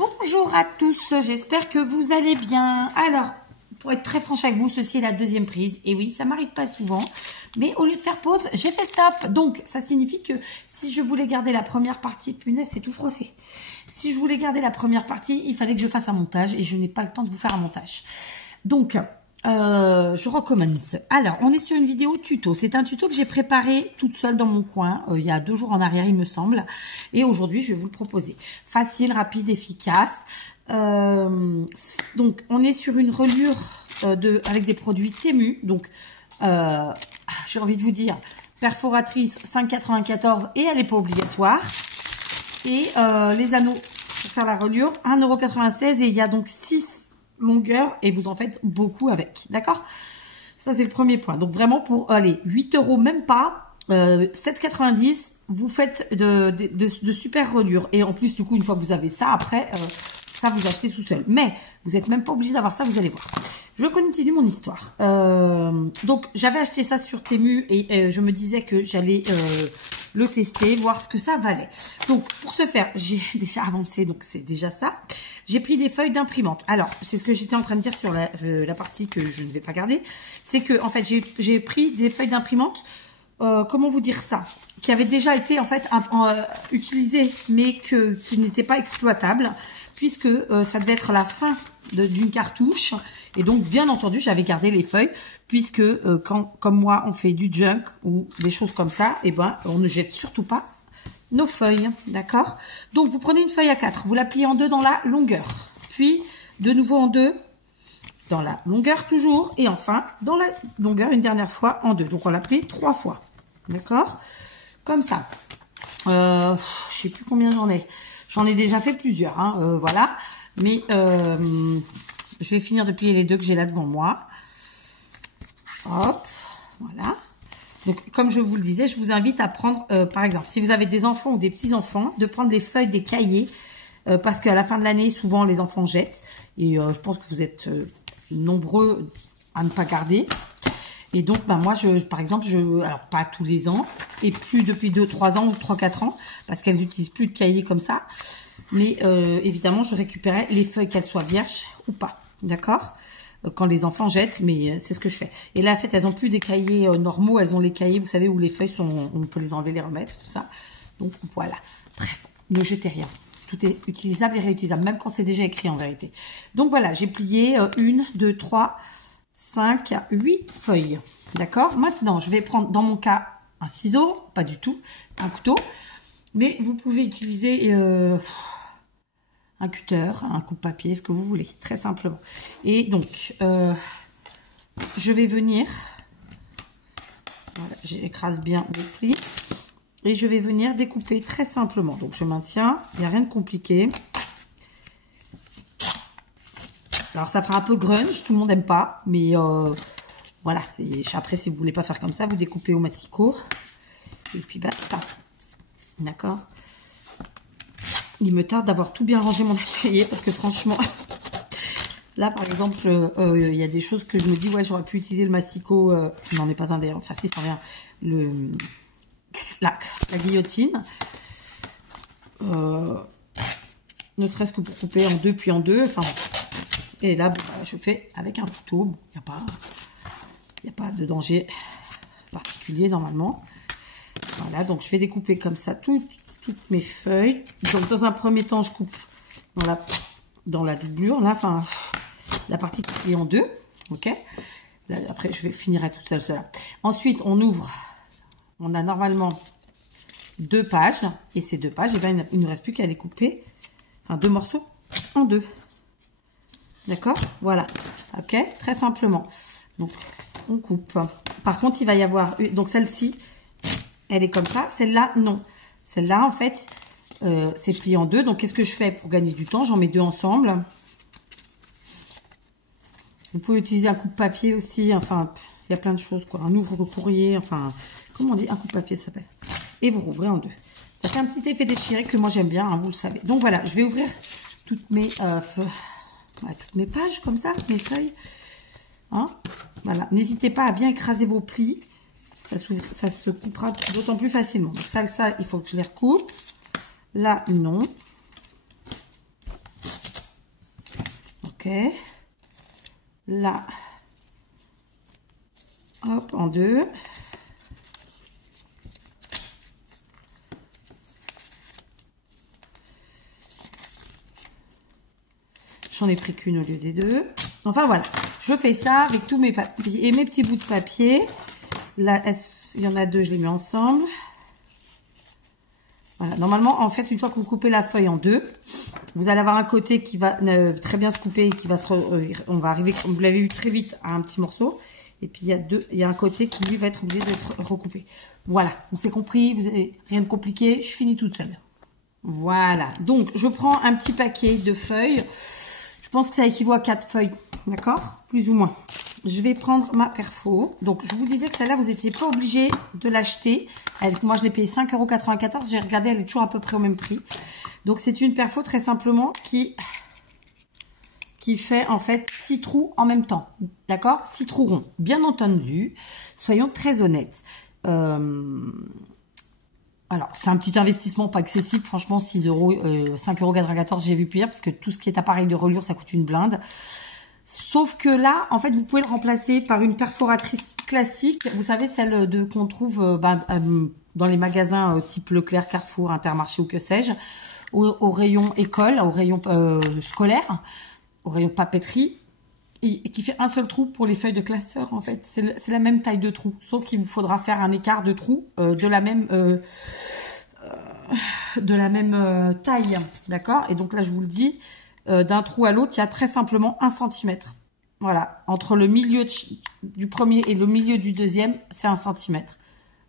Bonjour à tous, j'espère que vous allez bien. Alors, pour être très franche avec vous, ceci est la deuxième prise. Et oui, ça m'arrive pas souvent. Mais au lieu de faire pause, j'ai fait stop. Donc, ça signifie que si je voulais garder la première partie, punaise, c'est tout froissé. Si je voulais garder la première partie, il fallait que je fasse un montage. Et je n'ai pas le temps de vous faire un montage. Donc, je recommence. Alors, on est sur une vidéo tuto. C'est un tuto que j'ai préparé toute seule dans mon coin, il y a 2 jours en arrière, il me semble. Et aujourd'hui, je vais vous le proposer. Facile, rapide, efficace. Donc, on est sur une reliure avec des produits Temu. Donc, j'ai envie de vous dire, perforatrice 5,94 et elle n'est pas obligatoire. Et les anneaux pour faire la reliure, 1,96 € et il y a donc 6 longueur et vous en faites beaucoup avec, d'accord? Ça c'est le premier point. Donc vraiment pour aller 8 €, même pas 7,90 €, vous faites de super reliures. Et en plus du coup une fois que vous avez ça, après ça vous achetez tout seul. Mais vous n'êtes même pas obligé d'avoir ça, vous allez voir. Je continue mon histoire. Donc j'avais acheté ça sur Temu et je me disais que j'allais le tester, voir ce que ça valait. Donc pour ce faire, j'ai déjà avancé, donc c'est déjà ça. J'ai pris des feuilles d'imprimante. Alors, c'est ce que j'étais en train de dire sur la partie que je ne vais pas garder. C'est que, en fait, j'ai pris des feuilles d'imprimante, comment vous dire ça, qui avaient déjà été, en fait, utilisées, mais qui n'étaient pas exploitables, puisque ça devait être la fin d'une cartouche. Et donc, bien entendu, j'avais gardé les feuilles, puisque quand, comme moi, on fait du junk ou des choses comme ça, eh ben, on ne jette surtout pas nos feuilles, d'accord? Donc, vous prenez une feuille A4, vous la pliez en deux dans la longueur, puis de nouveau en deux dans la longueur toujours, et enfin dans la longueur une dernière fois en deux. Donc, on la plie 3 fois, d'accord? Comme ça. Je sais plus combien j'en ai. J'en ai déjà fait plusieurs, hein, voilà. Mais je vais finir de plier les 2 que j'ai là devant moi. Hop, voilà. Donc, comme je vous le disais, je vous invite à prendre, par exemple, si vous avez des enfants ou des petits-enfants, de prendre des feuilles, des cahiers, parce qu'à la fin de l'année, souvent, les enfants jettent. Et je pense que vous êtes nombreux à ne pas garder. Et donc, ben, moi, par exemple, alors pas tous les ans, et plus depuis 2-3 ans ou 3-4 ans, parce qu'elles n'utilisent plus de cahiers comme ça. Mais évidemment, je récupérais les feuilles, qu'elles soient vierges ou pas. D'accord ? Quand les enfants jettent, mais c'est ce que je fais. Et là, en fait, elles ont plus des cahiers normaux, elles ont les cahiers, vous savez, où les feuilles sont, on peut les enlever, les remettre, tout ça. Donc, voilà. Bref, ne jetez rien. Tout est utilisable et réutilisable, même quand c'est déjà écrit en vérité. Donc, voilà, j'ai plié 1, 2, 3, 5, 8 feuilles. D'accord? Maintenant, je vais prendre, dans mon cas, un ciseau, pas du tout, un couteau. Mais vous pouvez utiliser un cutter, un coupe-papier, ce que vous voulez, très simplement. Et donc, je vais venir, voilà, j'écrase bien le pli, et je vais venir découper très simplement. Donc, je maintiens, il n'y a rien de compliqué. Alors, ça fera un peu grunge, tout le monde n'aime pas, mais voilà. Après, si vous voulez pas faire comme ça, vous découpez au massicot, et puis basta. D'accord? Il me tarde d'avoir tout bien rangé mon atelier parce que franchement, là par exemple, il y a des choses que je me dis, ouais, j'aurais pu utiliser le massicot, qui n'en est pas un d'ailleurs, enfin si, ça revient, la guillotine, ne serait-ce que pour couper en deux puis en deux, enfin, et là, bon, je fais avec un couteau, il n'y a pas de danger particulier normalement. Voilà, donc je vais découper comme ça toutes mes feuilles. Donc dans un premier temps, je coupe dans la doublure, là, enfin la partie qui est en deux, ok. Là, après, je vais finir à toute seule cela. Ensuite, on ouvre. On a normalement 2 pages, et ces 2 pages, eh ben, il ne reste plus qu'à les couper, enfin 2 morceaux en 2. D'accord, voilà, ok, très simplement. Donc on coupe. Par contre, il va y avoir donc celle-ci. Elle est comme ça. Celle-là, non. Celle-là, en fait, c'est plié en 2. Donc, qu'est-ce que je fais pour gagner du temps? J'en mets 2 ensemble. Vous pouvez utiliser un coupe-papier aussi. Enfin, il y a plein de choses, quoi. Un ouvre-courrier. Enfin, comment on dit? Un coupe-papier, ça s'appelle. Et vous rouvrez en 2. Ça fait un petit effet déchiré que moi, j'aime bien, hein, vous le savez. Donc, voilà. Je vais ouvrir toutes mes pages, comme ça, mes feuilles. Hein, voilà. N'hésitez pas à bien écraser vos plis. Ça se coupera d'autant plus facilement. Donc ça, il faut que je les recoupe. Là, non. Ok. Là. Hop, en deux. J'en ai pris qu'une au lieu des deux. Enfin voilà, je fais ça avec tous mes papiers et mes petits bouts de papier. Là, il y en a deux, je les mets ensemble. Voilà, normalement, en fait, une fois que vous coupez la feuille en deux, vous allez avoir un côté qui va très bien se couper et qui va on va arriver, comme vous l'avez vu, très vite à un petit morceau. Et puis il y a un côté qui lui va être obligé d'être recoupé. Voilà, on s'est compris, vous avez rien de compliqué, je finis toute seule. Voilà, donc je prends un petit paquet de feuilles. Je pense que ça équivaut à 4 feuilles, d'accord? Plus ou moins. Je vais prendre ma perfo. Donc, je vous disais que celle-là, vous n'étiez pas obligé de l'acheter. Moi, je l'ai payée 5,94 €. J'ai regardé, elle est toujours à peu près au même prix. Donc, c'est une perfo très simplement qui fait en fait 6 trous en même temps. D'accord? 6 trous ronds. Bien entendu, soyons très honnêtes. Alors, c'est un petit investissement pas excessif. Franchement, 6 €, 5,94 €, j'ai vu pire parce que tout ce qui est appareil de reliure, ça coûte une blinde. Sauf que là, en fait, vous pouvez le remplacer par une perforatrice classique. Vous savez, celle qu'on trouve dans les magasins type Leclerc, Carrefour, Intermarché ou que sais-je, au rayon école, au rayon scolaire, au rayon papeterie, et qui fait un seul trou pour les feuilles de classeur, en fait. C'est la même taille de trou, sauf qu'il vous faudra faire un écart de trou de la même taille, d'accord? Et donc là, je vous le dis, d'un trou à l'autre, il y a très simplement 1 cm. Voilà, entre le milieu du premier et le milieu du deuxième, c'est 1 cm.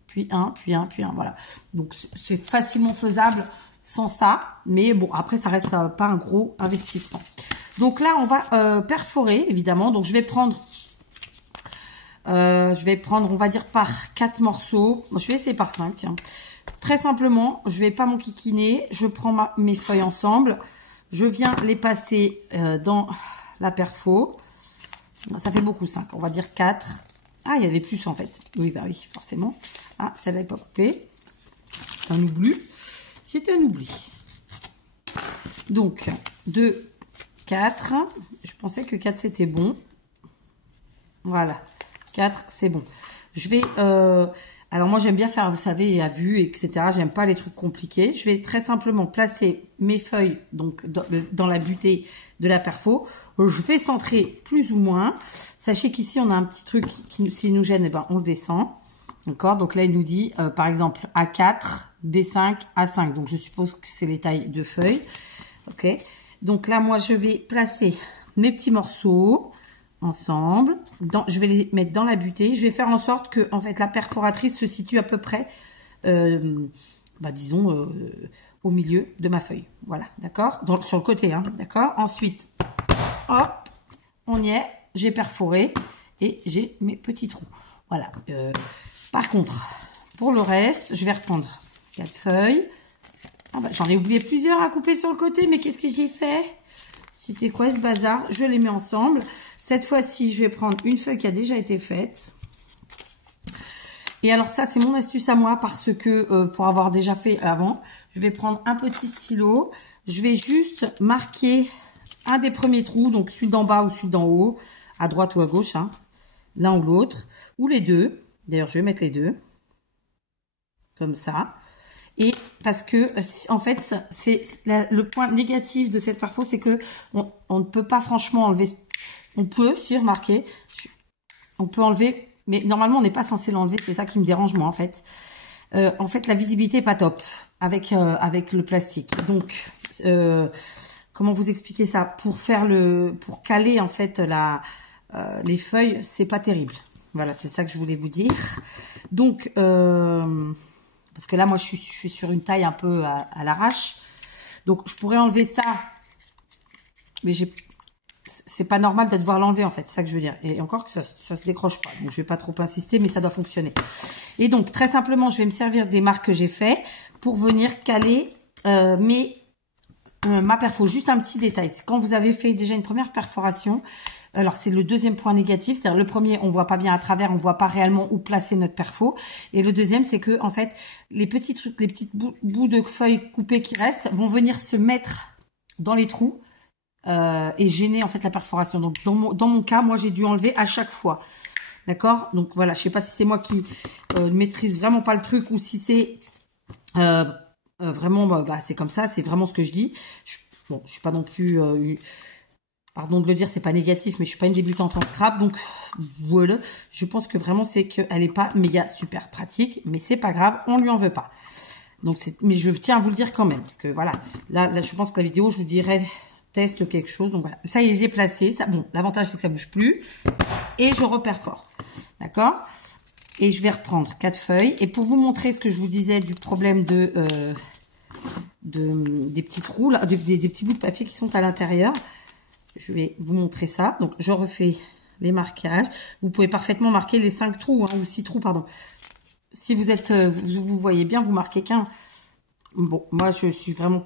Puis un, puis un, puis un, voilà. Donc, c'est facilement faisable sans ça. Mais bon, après, ça reste pas un gros investissement. Donc là, on va perforer, évidemment. Donc, je vais prendre, on va dire, par 4 morceaux. Bon, je vais essayer par 5, tiens. Très simplement, je vais pas m'enquiquiner. Je prends mes feuilles ensemble. Je viens les passer dans la perfo. Ça fait beaucoup, 5. On va dire 4. Ah, il y avait plus, en fait. Oui, bah oui, forcément. Ah, celle-là n'est pas coupée. C'est un oubli. C'est un oubli. Donc, 2, 4. Je pensais que 4, c'était bon. Voilà. 4, c'est bon. Je vais... alors, moi, j'aime bien faire, vous savez, à vue, etc. J'aime pas les trucs compliqués. Je vais très simplement placer mes feuilles donc dans la butée de la perfo. Je vais centrer plus ou moins. Sachez qu'ici, on a un petit truc qui s'il nous gêne, eh ben, on le descend. D'accord? Donc là, il nous dit, par exemple, A4, B5, A5. Donc, je suppose que c'est les tailles de feuilles. OK? Donc là, moi, je vais placer mes petits morceaux ensemble. Je vais les mettre dans la butée. Je vais faire en sorte que, en fait, la perforatrice se situe à peu près, disons, au milieu de ma feuille. Voilà, d'accord? Sur le côté, hein, d'accord? Ensuite, hop, on y est. J'ai perforé et j'ai mes petits trous. Voilà. Par contre, pour le reste, je vais reprendre 4 feuilles. Ah bah, j'en ai oublié plusieurs à couper sur le côté, mais qu'est-ce que j'ai fait? C'était quoi ce bazar? Je les mets ensemble. Cette fois-ci, je vais prendre une feuille qui a déjà été faite. Et alors ça, c'est mon astuce à moi parce que pour avoir déjà fait avant, je vais prendre un petit stylo. Je vais juste marquer un des premiers trous, donc celui d'en bas ou celui d'en haut, à droite ou à gauche, hein, l'un ou l'autre, ou les deux. D'ailleurs, je vais mettre les deux, comme ça. Et parce que, en fait, c'est le point négatif de cette perfo, c'est que on ne peut pas franchement enlever. On peut, si remarquez, on peut enlever, mais normalement, on n'est pas censé l'enlever. C'est ça qui me dérange, moi, en fait. En fait, la visibilité est pas top avec le plastique. Donc, comment vous expliquer ça? Pour caler, en fait, les feuilles, c'est pas terrible. Voilà, c'est ça que je voulais vous dire. Donc, parce que là, moi, je suis sur une taille un peu à l'arrache. Donc, je pourrais enlever ça. Mais c'est pas normal de devoir l'enlever, en fait. C'est ça que je veux dire. Et encore que ça se décroche pas. Donc, je vais pas trop insister, mais ça doit fonctionner. Et donc, très simplement, je vais me servir des marques que j'ai fait pour venir caler ma perfo. Juste un petit détail. Quand vous avez fait déjà une première perforation, alors c'est le deuxième point négatif, c'est-à-dire le premier, on voit pas bien à travers, on voit pas réellement où placer notre perfo. Et le deuxième, c'est que en fait, les petits trucs, les petits bouts de feuilles coupées qui restent vont venir se mettre dans les trous et gêner en fait la perforation. Donc dans mon cas, moi j'ai dû enlever à chaque fois. D'accord? Donc voilà, je sais pas si c'est moi qui ne maîtrise vraiment pas le truc ou si c'est vraiment, c'est comme ça, c'est vraiment ce que je dis. Bon, je suis pas non plus, pardon de le dire, c'est pas négatif, mais je suis pas une débutante en scrap, donc voilà. Je pense que vraiment c'est qu'elle est pas méga super pratique, mais c'est pas grave, on lui en veut pas. Donc mais je tiens à vous le dire quand même, parce que voilà, là je pense que la vidéo, je vous dirais teste quelque chose. Donc voilà, ça y est, j'ai placé. Ça, bon, l'avantage c'est que ça bouge plus et je repère fort, d'accord. Et je vais reprendre 4 feuilles. Et pour vous montrer ce que je vous disais du problème des petits trous là, des petits bouts de papier qui sont à l'intérieur, je vais vous montrer ça. Donc je refais les marquages. Vous pouvez parfaitement marquer les 5 trous ou 6 trous, pardon. Si vous êtes, vous voyez bien, vous marquez qu'un. Bon, moi je suis vraiment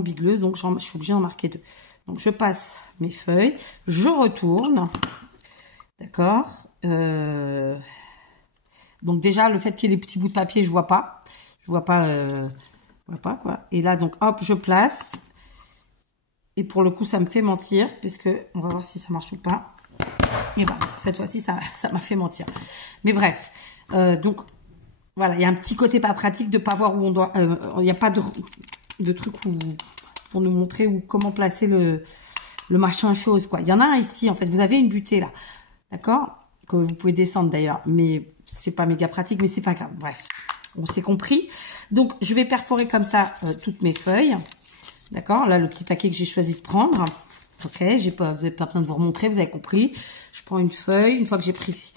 bigleuse, donc je suis obligée d'en marquer 2. Donc je passe mes feuilles, je retourne, d'accord. Donc déjà le fait qu'il y ait des petits bouts de papier, je vois pas quoi. Et là donc hop, je place. Et pour le coup, ça me fait mentir, puisque on va voir si ça marche ou pas. Et ben, cette fois-ci, ça m'a fait mentir. Mais bref, donc voilà, il y a un petit côté pas pratique de pas voir où on doit. Il n'y a pas de truc pour nous montrer où comment placer le machin chose quoi. Il y en a un ici en fait. Vous avez une butée là, d'accord, que vous pouvez descendre d'ailleurs, mais c'est pas méga pratique, mais c'est pas grave. Bref, on s'est compris. Donc je vais perforer comme ça toutes mes feuilles. D'accord, là le petit paquet que j'ai choisi de prendre. Ok, vous n'avez pas besoin de vous remontrer, vous avez compris. Je prends une feuille, une fois que j'ai pris,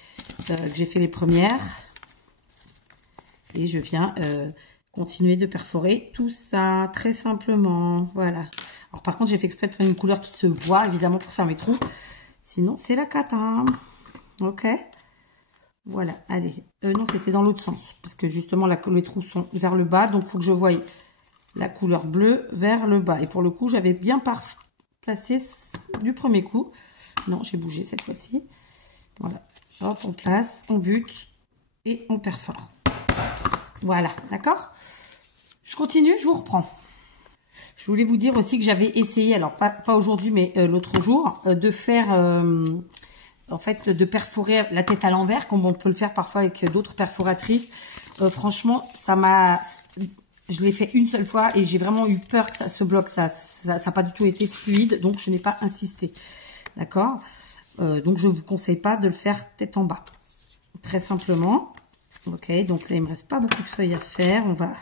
que j'ai fait les premières, et je viens continuer de perforer tout ça très simplement. Voilà. Alors par contre, j'ai fait exprès de prendre une couleur qui se voit évidemment pour faire mes trous. Sinon, c'est la cata. Ok. Voilà. Allez. Non, c'était dans l'autre sens parce que justement les trous sont vers le bas, donc il faut que je voie la couleur bleue vers le bas. Et pour le coup, j'avais bien placé du premier coup. Non, j'ai bougé cette fois-ci. Voilà. Hop, on place, on bute et on perfore. Voilà, d'accord? Je continue, je vous reprends. Je voulais vous dire aussi que j'avais essayé, alors pas aujourd'hui, mais l'autre jour, de faire, en fait, de perforer la tête à l'envers, comme on peut le faire parfois avec d'autres perforatrices. Franchement, je l'ai fait une seule fois et j'ai vraiment eu peur que ça se bloque. Ça n'a pas du tout été fluide, donc je n'ai pas insisté. D'accord? Donc je ne vous conseille pas de le faire tête en bas. Très simplement. Ok, donc là il ne me reste pas beaucoup de feuilles à faire. On va,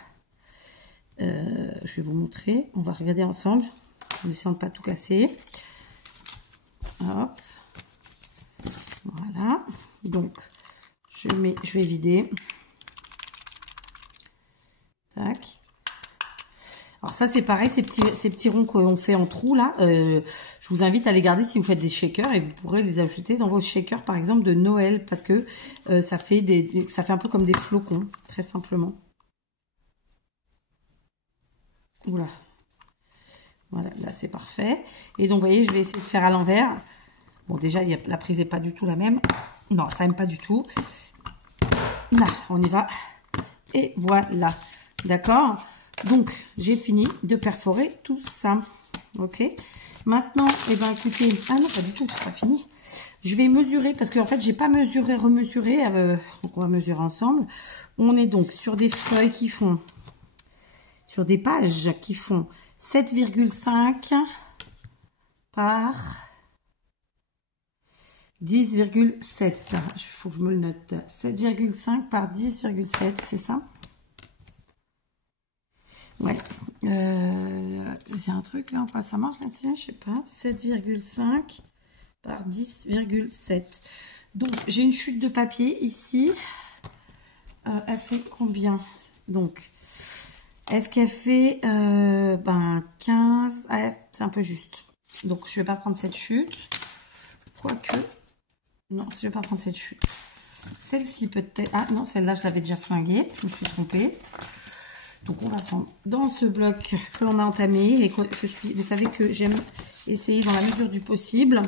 je vais vous montrer. On va regarder ensemble en essayant de ne pas tout casser. Hop. Voilà. Donc je vais vider. Tac. Alors ça c'est pareil, ces petits ronds qu'on fait en trous là, je vous invite à les garder si vous faites des shakers et vous pourrez les ajouter dans vos shakers par exemple de Noël parce que ça fait un peu comme des flocons, très simplement. Oula. Voilà, là c'est parfait. Et donc vous voyez, je vais essayer de faire à l'envers. Bon déjà la prise n'est pas du tout la même. Non, ça n'aime pas du tout. Là, on y va. Et voilà. D'accord ? Donc, j'ai fini de perforer tout ça. Ok. Maintenant, eh ben, écoutez, ah non, pas du tout, c'est pas fini. Je vais mesurer parce qu'en fait, j'ai pas mesuré, remesuré. Donc, on va mesurer ensemble. On est donc sur des feuilles qui font, sur des pages qui font 7,5 par 10,7. Il faut que je me le note. 7,5 par 10,7, c'est ça? Ouais, il y a un truc là, ça marche là-dessus, je sais pas, 7,5 par 10,7. Donc, j'ai une chute de papier ici. Elle fait combien? Donc, est-ce qu'elle fait 15? Ah, c'est un peu juste. Donc, je vais pas prendre cette chute. Quoique, non, je vais pas prendre cette chute. Celle-ci peut-être. Ah non, celle-là, je l'avais déjà flinguée. Je me suis trompée. Donc, on va prendre dans ce bloc que l'on a entamé. Et que vous savez que j'aime essayer dans la mesure du possible.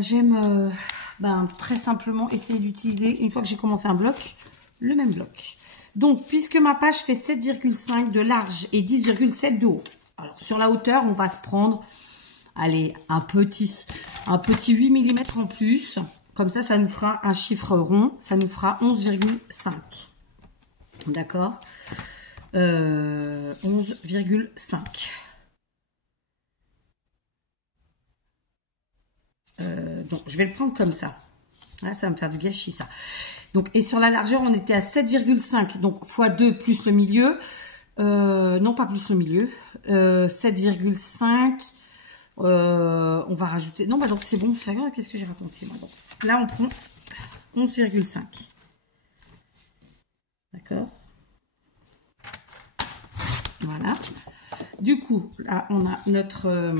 J'aime très simplement essayer d'utiliser, une fois que j'ai commencé un bloc, le même bloc. Donc, puisque ma page fait 7,5 de large et 10,7 de haut. Alors, sur la hauteur, on va se prendre, allez, un petit 8 mm en plus. Comme ça nous fera un chiffre rond. Ça nous fera 11,5. D'accord, 11,5. Donc, je vais le prendre comme ça. Là, ça va me faire du gâchis, ça. Donc, et sur la largeur, on était à 7,5. Donc, x2 plus le milieu. Non, pas plus le milieu. 7,5. On va rajouter... Non, bah donc c'est bon. Qu'est-ce que j'ai raconté, moi, donc. Là, on prend 11,5. D'accord. Voilà. Du coup, là, on a notre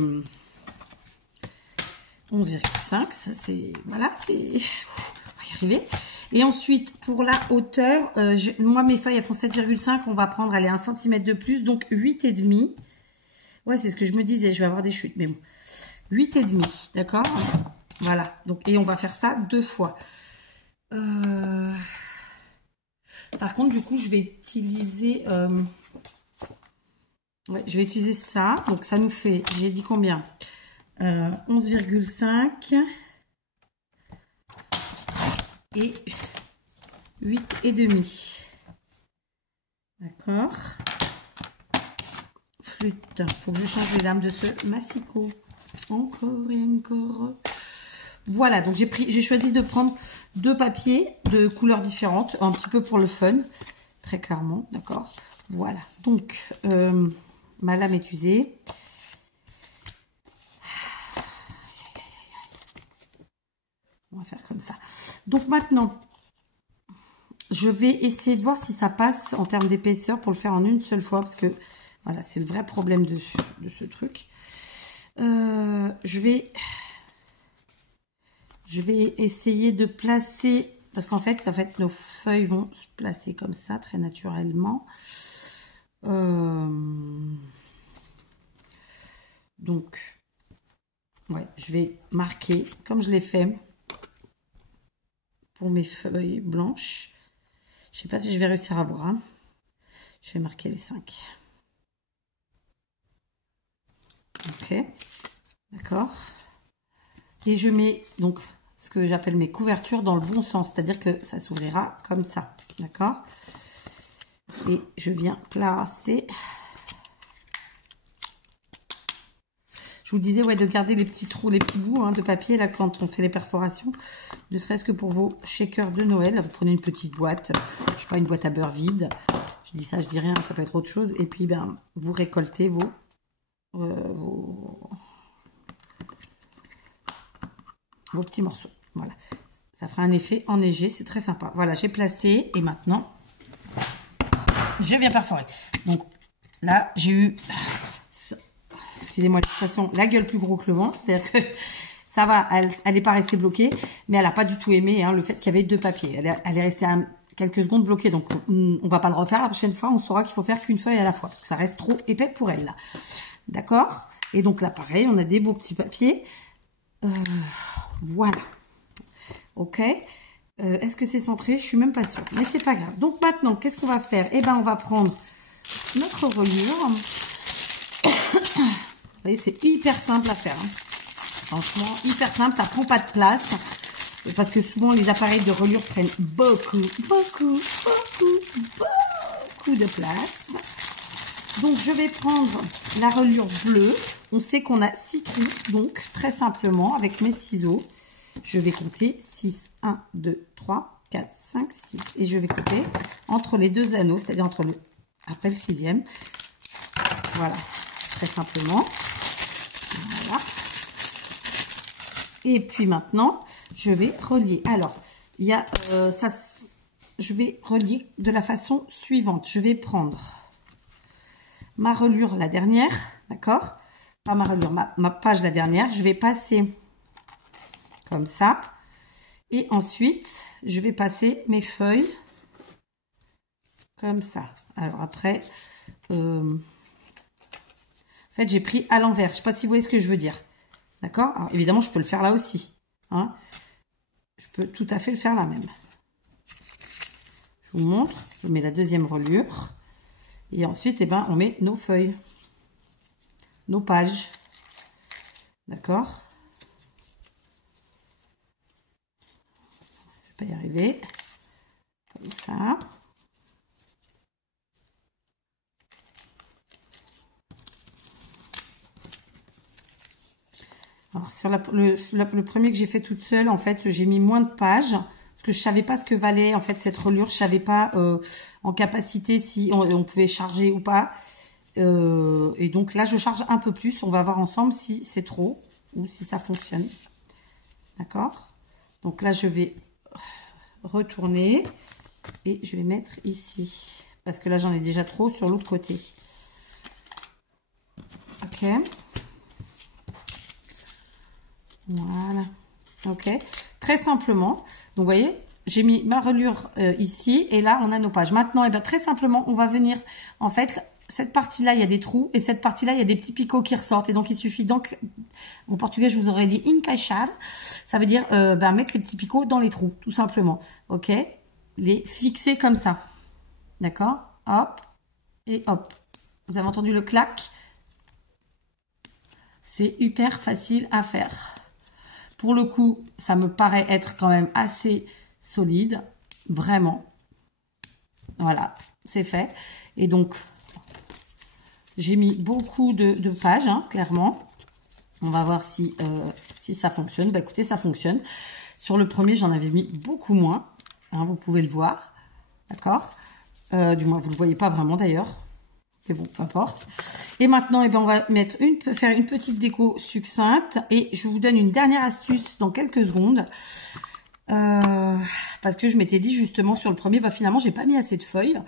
11,5. Ça, c'est... Voilà, c'est... On va y arriver. Et ensuite, pour la hauteur, moi, mes feuilles, elles font 7,5. On va prendre, allez, 1 cm de plus. Donc, 8,5. Ouais, c'est ce que je me disais. Je vais avoir des chutes, mais bon. 8,5. D'accord. Voilà. Donc, et on va faire ça 2 fois. Par contre, du coup, je vais utiliser... ouais, je vais utiliser ça. Donc, ça nous fait... J'ai dit combien 11,5 et 8,5. D'accord. Flûte. Faut que je change les lames de ce massicot. Encore et encore. Voilà, donc j'ai choisi de prendre 2 papiers de couleurs différentes, un petit peu pour le fun, très clairement, d'accord. Voilà, donc ma lame est usée. On va faire comme ça. Donc maintenant, je vais essayer de voir si ça passe en termes d'épaisseur pour le faire en une seule fois, parce que voilà, c'est le vrai problème de ce truc. Je vais essayer de placer, parce qu'en fait, nos feuilles vont se placer comme ça, très naturellement. Donc, ouais, je vais marquer, comme je l'ai fait pour mes feuilles blanches. Je sais pas si je vais réussir à voir. Hein. Je vais marquer les 5. Ok, d'accord. Et je mets donc ce que j'appelle mes couvertures dans le bon sens, c'est-à-dire que ça s'ouvrira comme ça, d'accord. Et je viens placer. Je vous disais, ouais, de garder les petits trous, les petits bouts de papier là quand on fait les perforations, ne serait-ce que pour vos shakers de Noël. Vous prenez une petite boîte, je sais pas, une boîte à beurre vide. Je dis ça, je dis rien, ça peut être autre chose. Et puis, ben, vous récoltez vos petits morceaux. Voilà, ça fera un effet enneigé, c'est très sympa. Voilà, j'ai placé et maintenant je viens perforer. Donc là, j'ai eu, excusez-moi de toute façon, la gueule plus gros que le ventre, c'est-à-dire que ça va, elle n'est pas restée bloquée, mais elle n'a pas du tout aimé le fait qu'il y avait 2 papiers. Elle est restée quelques secondes bloquée, donc on va pas le refaire la prochaine fois. On saura qu'il faut faire qu'une feuille à la fois parce que ça reste trop épais pour elle là. D'accord. Et donc là, pareil, on a des beaux petits papiers. Voilà. Ok. Est-ce que c'est centré? Je suis même pas sûre. Mais c'est pas grave. Donc maintenant, qu'est-ce qu'on va faire? Eh ben, on va prendre notre reliure. Vous voyez, c'est hyper simple à faire. Hein. Franchement, hyper simple. Ça prend pas de place. Parce que souvent, les appareils de reliure prennent beaucoup de place. Donc, je vais prendre la reliure bleue. On sait qu'on a 6 trous. Donc, très simplement, avec mes ciseaux, je vais compter 6, 1, 2, 3, 4, 5, 6. Et je vais couper entre les 2 anneaux, c'est-à-dire après le 6e. Voilà, très simplement. Voilà. Et puis maintenant, je vais relier. Alors, il y a ça. Je vais relier de la façon suivante. Je vais prendre ma reliure, la dernière, d'accord? Pas ma reliure, ma page, la dernière. Je vais passer comme ça. Et ensuite, je vais passer mes feuilles comme ça. Alors après, en fait, j'ai pris à l'envers. Je ne sais pas si vous voyez ce que je veux dire. D'accord? Alors, évidemment, je peux le faire là aussi. Hein? Je peux tout à fait le faire là même. Je vous montre. Je mets la deuxième reliure. Et ensuite, eh ben, on met nos feuilles. nos pages. D'accord? Je vais pas y arriver. Comme ça. Alors, sur le premier que j'ai fait toute seule, en fait, j'ai mis moins de pages. Parce que je savais pas ce que valait, en fait, cette reliure. Je savais pas en capacité si on pouvait charger ou pas. Et donc là, je charge un peu plus. On va voir ensemble si c'est trop ou si ça fonctionne. D'accord? Donc là, je vais retourner et je vais mettre ici. Parce que là, j'en ai déjà trop sur l'autre côté. Ok. Voilà. Ok. Très simplement. Donc, vous voyez, j'ai mis ma reliure ici. Et là, on a nos pages. Maintenant, très simplement, on va venir, en fait, cette partie-là, il y a des trous. Et cette partie-là, il y a des petits picots qui ressortent. Et donc, il suffit donc, en portugais, je vous aurais dit encaixar. Ça veut dire mettre les petits picots dans les trous, tout simplement. Ok. Les fixer comme ça. D'accord? Hop. Et hop. Vous avez entendu le clac? C'est hyper facile à faire. Pour le coup, ça me paraît être quand même assez solide. Vraiment. Voilà, c'est fait. Et donc, j'ai mis beaucoup de pages, hein, clairement. On va voir si ça fonctionne. Bah écoutez, ça fonctionne. Sur le premier, j'en avais mis beaucoup moins. Hein, vous pouvez le voir. D'accord? Du moins, vous ne le voyez pas vraiment d'ailleurs. C'est bon, peu importe. Et maintenant, on va faire une petite déco succincte. Et je vous donne une dernière astuce dans quelques secondes. Parce que je m'étais dit justement sur le premier, finalement, j'ai pas mis assez de feuilles.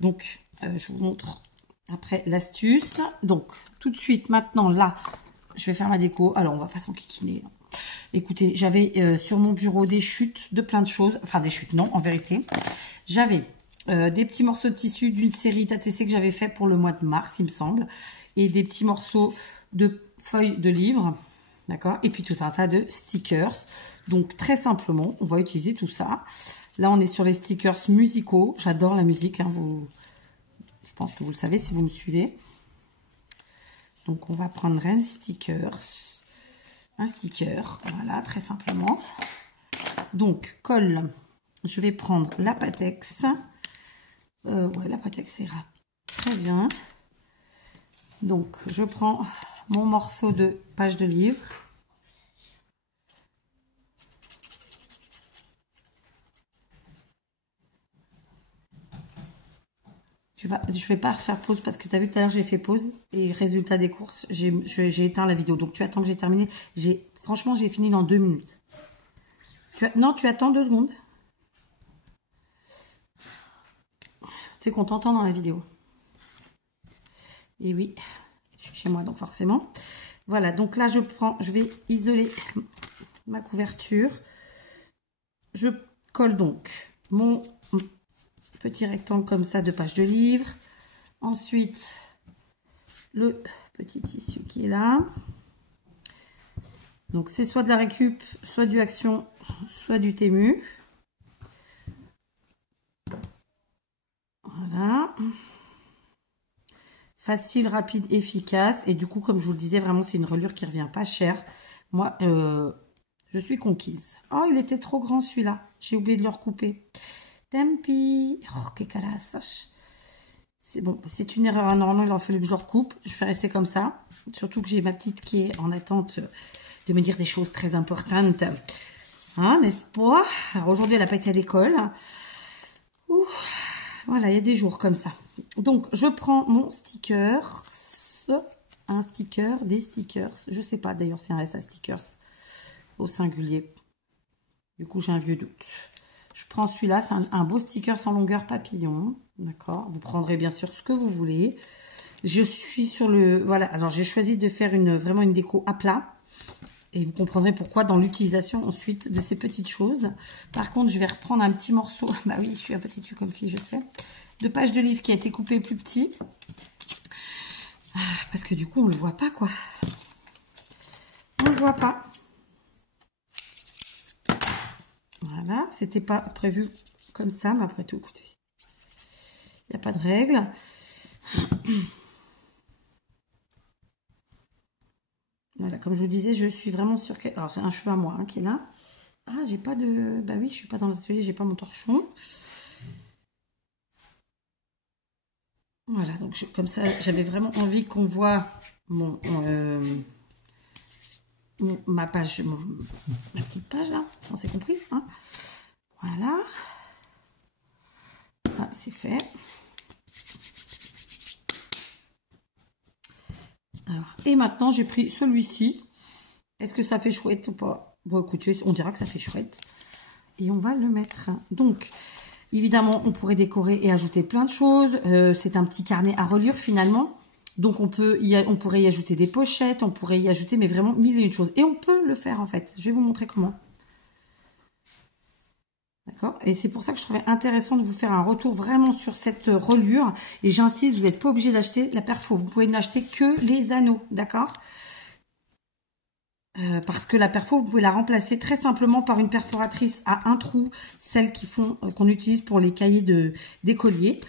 Donc, je vous montre après l'astuce. Donc, tout de suite, maintenant, là, je vais faire ma déco. Alors, on va pas s'enquiquiner. Écoutez, j'avais sur mon bureau des chutes de plein de choses. Enfin, des chutes, non, en vérité. J'avais des petits morceaux de tissu d'une série d'ATC que j'avais fait pour le mois de mars, il me semble. Et des petits morceaux de feuilles de livres. D'accord? Et puis tout un tas de stickers. Donc très simplement, on va utiliser tout ça. Là, on est sur les stickers musicaux. J'adore la musique. Hein, je pense que vous le savez si vous me suivez. Donc on va prendre un sticker. Voilà, très simplement. Donc, colle. Je vais prendre la Pattex. Ouais, la Pattex ira très bien. Donc, je prends mon morceau de page de livre. Je vais pas refaire pause parce que tu as vu tout à l'heure, j'ai fait pause. Et résultat des courses, j'ai éteint la vidéo. Donc, tu attends que j'ai terminé. Franchement, j'ai fini dans 2 minutes. Non, tu attends 2 secondes. C'est qu'on t'entend dans la vidéo. Et oui, je suis chez moi, donc forcément. Voilà, donc là, je vais isoler ma couverture. Je colle donc mon petit rectangle comme ça de page de livre. Ensuite, le petit tissu qui est là. Donc, c'est soit de la récup, soit du Action, soit du Temu. Voilà. Facile, rapide, efficace. Et du coup, comme je vous le disais, vraiment, c'est une reliure qui revient pas cher. Moi, je suis conquise. Oh, il était trop grand celui-là. J'ai oublié de le recouper. Tempi. Oh, que carasse. C'est bon, c'est une erreur. Normalement, il en fallu que je le recoupe. Je vais rester comme ça. Surtout que j'ai ma petite qui est en attente de me dire des choses très importantes. Hein, n'est-ce pas? Alors aujourd'hui, elle n'a pas été à l'école. Voilà, il y a des jours comme ça. Donc, je prends mon sticker. Un sticker, des stickers. Je sais pas d'ailleurs si un reste à stickers au singulier. Du coup, j'ai un vieux doute. Je prends celui-là. C'est un beau sticker sans longueur papillon. D'accord? Vous prendrez bien sûr ce que vous voulez. Je suis sur le... Voilà, alors j'ai choisi de faire vraiment une déco à plat. Et vous comprendrez pourquoi dans l'utilisation ensuite de ces petites choses. Par contre, je vais reprendre un petit morceau. Bah oui, je suis un petit tu comme fille, je sais. De page de livre qui a été coupé plus petit. Parce que du coup, on ne le voit pas, quoi. On ne le voit pas. Voilà, c'était pas prévu comme ça, mais après tout, écoutez. Il n'y a pas de règle. Voilà, comme je vous disais, je suis vraiment sûre que... Alors, c'est un cheveu à moi hein, qui est là. Ah, j'ai pas de... Bah oui, je suis pas dans l'atelier, j'ai pas mon torchon. Voilà, donc comme ça, j'avais vraiment envie qu'on voit ma page, ma petite page là, on s'est compris, hein. Voilà, ça c'est fait. Alors, et maintenant j'ai pris celui-ci. Est-ce que ça fait chouette ou pas? Bon écoutez, on dira que ça fait chouette. Et on va le mettre. Donc, évidemment, on pourrait décorer et ajouter plein de choses. C'est un petit carnet à reliure finalement. Donc, on pourrait y ajouter des pochettes, on pourrait y ajouter, mais vraiment mille et une choses. Et on peut le faire en fait. Je vais vous montrer comment. D'accord? Et c'est pour ça que je trouvais intéressant de vous faire un retour vraiment sur cette reliure. Et j'insiste, vous n'êtes pas obligé d'acheter la perfo. Vous pouvez n'acheter que les anneaux. D'accord? Parce que la perfo, vous pouvez la remplacer très simplement par une perforatrice à un trou, celles qu'on utilise pour les cahiers d'écoliers.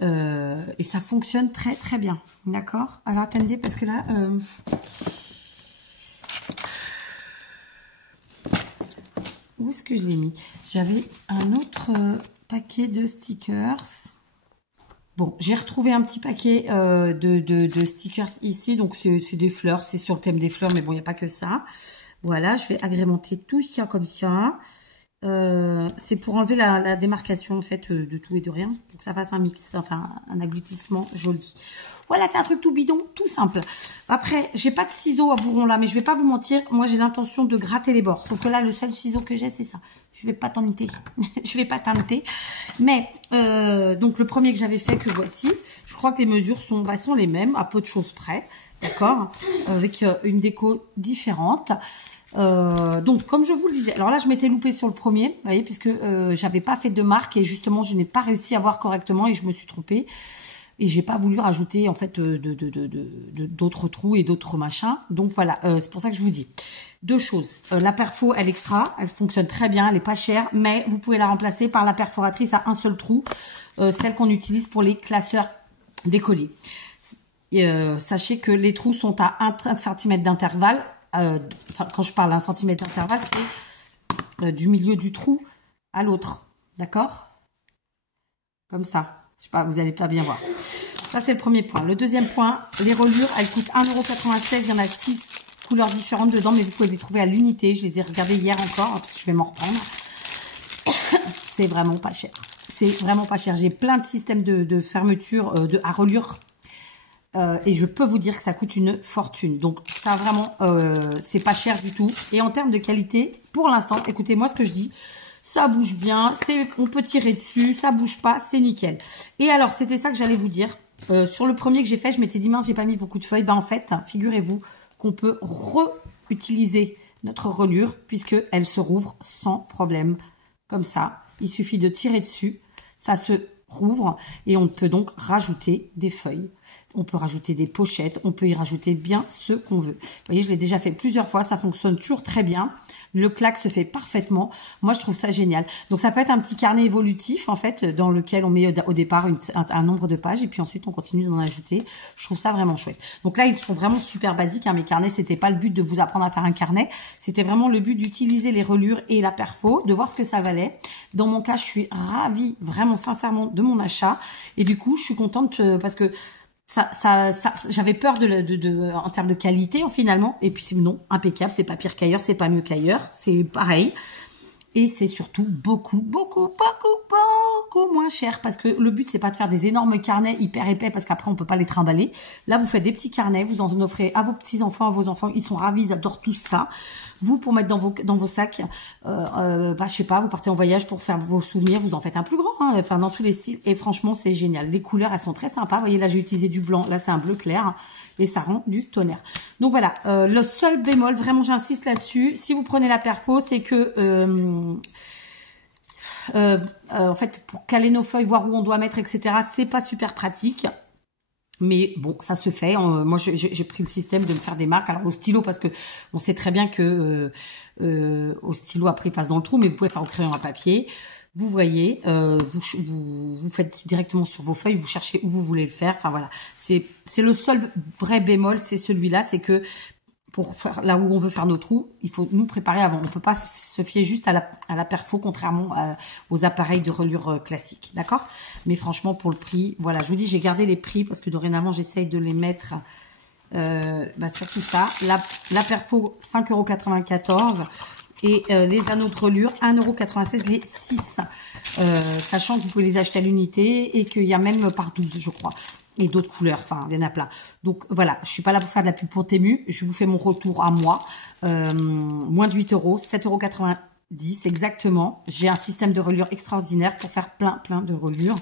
Et ça fonctionne très très bien. D'accord? Alors attendez, parce que là... où est-ce que je l'ai mis? J'avais un autre paquet de stickers. Bon, j'ai retrouvé un petit paquet de stickers ici. Donc, c'est des fleurs. C'est sur le thème des fleurs, mais bon, il n'y a pas que ça. Voilà, je vais agrémenter tout ça comme ça. C'est pour enlever la démarcation, en fait, de tout et de rien. Pour que ça fasse un mix, enfin, un agglutissement joli. Voilà, c'est un truc tout bidon, tout simple. Après, j'ai pas de ciseaux à bourron là, mais je vais pas vous mentir. Moi, j'ai l'intention de gratter les bords. Sauf que là, le seul ciseau que j'ai, c'est ça. Je vais pas tenter. Je vais pas tenter. Mais, donc, le premier que j'avais fait, que voici. Je crois que les mesures sont les mêmes, à peu de choses près. D'accord? Avec une déco différente. Donc, comme je vous le disais, alors là, je m'étais loupée sur le premier, vous voyez, puisque j'avais pas fait de marque et justement, je n'ai pas réussi à voir correctement et je me suis trompée. Et j'ai pas voulu rajouter en fait d'autres trous et d'autres machins. Donc voilà, c'est pour ça que je vous dis deux choses. La perfo, elle extra, elle fonctionne très bien, elle est pas chère, mais vous pouvez la remplacer par la perforatrice à un seul trou, celle qu'on utilise pour les classeurs d'écoliers. Sachez que les trous sont à 1 cm d'intervalle. Quand je parle 1 cm d'intervalle, c'est du milieu du trou à l'autre, d'accord? Comme ça. Je sais pas, vous n'allez pas bien voir. Ça, c'est le premier point. Le deuxième point, les reliures, elles coûtent 1,96 €. Il y en a 6 couleurs différentes dedans, mais vous pouvez les trouver à l'unité. Je les ai regardées hier encore, parce que je vais m'en reprendre. C'est vraiment pas cher. C'est vraiment pas cher. J'ai plein de systèmes de fermeture à reliure. Et je peux vous dire que ça coûte une fortune. Donc, ça, vraiment, c'est pas cher du tout. Et en termes de qualité, pour l'instant, écoutez-moi ce que je dis. Ça bouge bien, on peut tirer dessus, ça bouge pas, c'est nickel. Et alors, c'était ça que j'allais vous dire. Sur le premier que j'ai fait, je m'étais dit, mince, j'ai pas mis beaucoup de feuilles. Ben, en fait, figurez-vous qu'on peut réutiliser notre reliure puisqu'elle se rouvre sans problème. Comme ça, il suffit de tirer dessus, ça se rouvre et on peut donc rajouter des feuilles. On peut rajouter des pochettes, on peut y rajouter bien ce qu'on veut. Vous voyez, je l'ai déjà fait plusieurs fois, ça fonctionne toujours très bien. Le claque se fait parfaitement. Moi, je trouve ça génial. Donc, ça peut être un petit carnet évolutif, en fait, dans lequel on met au départ un nombre de pages et puis ensuite, on continue d'en ajouter. Je trouve ça vraiment chouette. Donc là, ils sont vraiment super basiques. Hein, mes carnets, c'était pas le but de vous apprendre à faire un carnet. C'était vraiment le but d'utiliser les reliures et la perfo, de voir ce que ça valait. Dans mon cas, je suis ravie, vraiment sincèrement, de mon achat. Et du coup, je suis contente parce que j'avais peur en termes de qualité finalement, et puis non, impeccable, c'est pas pire qu'ailleurs, c'est pas mieux qu'ailleurs, c'est pareil, et c'est surtout beaucoup moins cher, parce que le but c'est pas de faire des énormes carnets hyper épais, parce qu'après on peut pas les trimballer. Là vous faites des petits carnets, vous en offrez à vos petits enfants, à vos enfants, ils sont ravis, ils adorent tout ça. Vous, pour mettre dans vos sacs, je sais pas, vous partez en voyage pour faire vos souvenirs, vous en faites un plus grand, hein, enfin dans tous les styles, et franchement c'est génial. Les couleurs elles sont très sympas, vous voyez là j'ai utilisé du blanc, là c'est un bleu clair, et ça rend du tonnerre. Donc voilà, le seul bémol, vraiment j'insiste là-dessus, si vous prenez la perfo, c'est que en fait pour caler nos feuilles, voir où on doit mettre, etc., c'est pas super pratique. Mais bon, ça se fait. Moi, j'ai pris le système de me faire des marques. Alors au stylo, parce que on sait très bien que au stylo après il passe dans le trou, mais vous pouvez faire au crayon à papier. Vous voyez, vous faites directement sur vos feuilles, vous cherchez où vous voulez le faire. Enfin voilà, c'est le seul vrai bémol, c'est celui-là, c'est que pour faire là où on veut faire nos trous, il faut nous préparer avant. On peut pas se fier juste à la perfo, contrairement aux appareils de reliure classiques, d'accord? Mais franchement, pour le prix, voilà, je vous dis, j'ai gardé les prix parce que dorénavant, j'essaye de les mettre sur tout ça. La perfo, 5,94 € et les anneaux de reliure, 1,96 € les 6. Sachant que vous pouvez les acheter à l'unité et qu'il y a même par 12, je crois. Et d'autres couleurs, enfin, il y en a plein. Donc, voilà, je suis pas là pour faire de la pub pour Temu. Je vous fais mon retour à moi. Moins de 8 €, 7,90 € exactement. J'ai un système de reliure extraordinaire pour faire plein de reliures.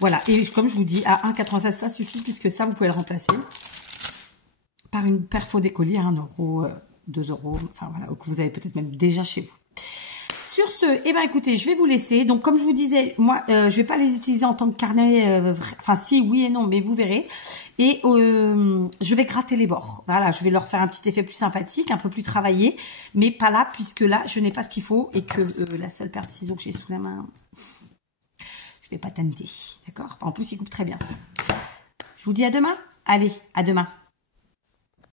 Voilà, et comme je vous dis, à 1,96 €, ça suffit, puisque ça, vous pouvez le remplacer par une perfo d'écolier à 1 €, 2 €, enfin voilà, que vous avez peut-être même déjà chez vous. Sur ce, eh ben écoutez, je vais vous laisser. Donc comme je vous disais, moi je vais pas les utiliser en tant que carnet, enfin si, oui et non, mais vous verrez. Et je vais gratter les bords. Voilà, je vais leur faire un petit effet plus sympathique, un peu plus travaillé, mais pas là puisque là je n'ai pas ce qu'il faut et que la seule paire de ciseaux que j'ai sous la main, je vais pas tenter, d'accord? En plus il coupe très bien ça. Je vous dis à demain. Allez, à demain.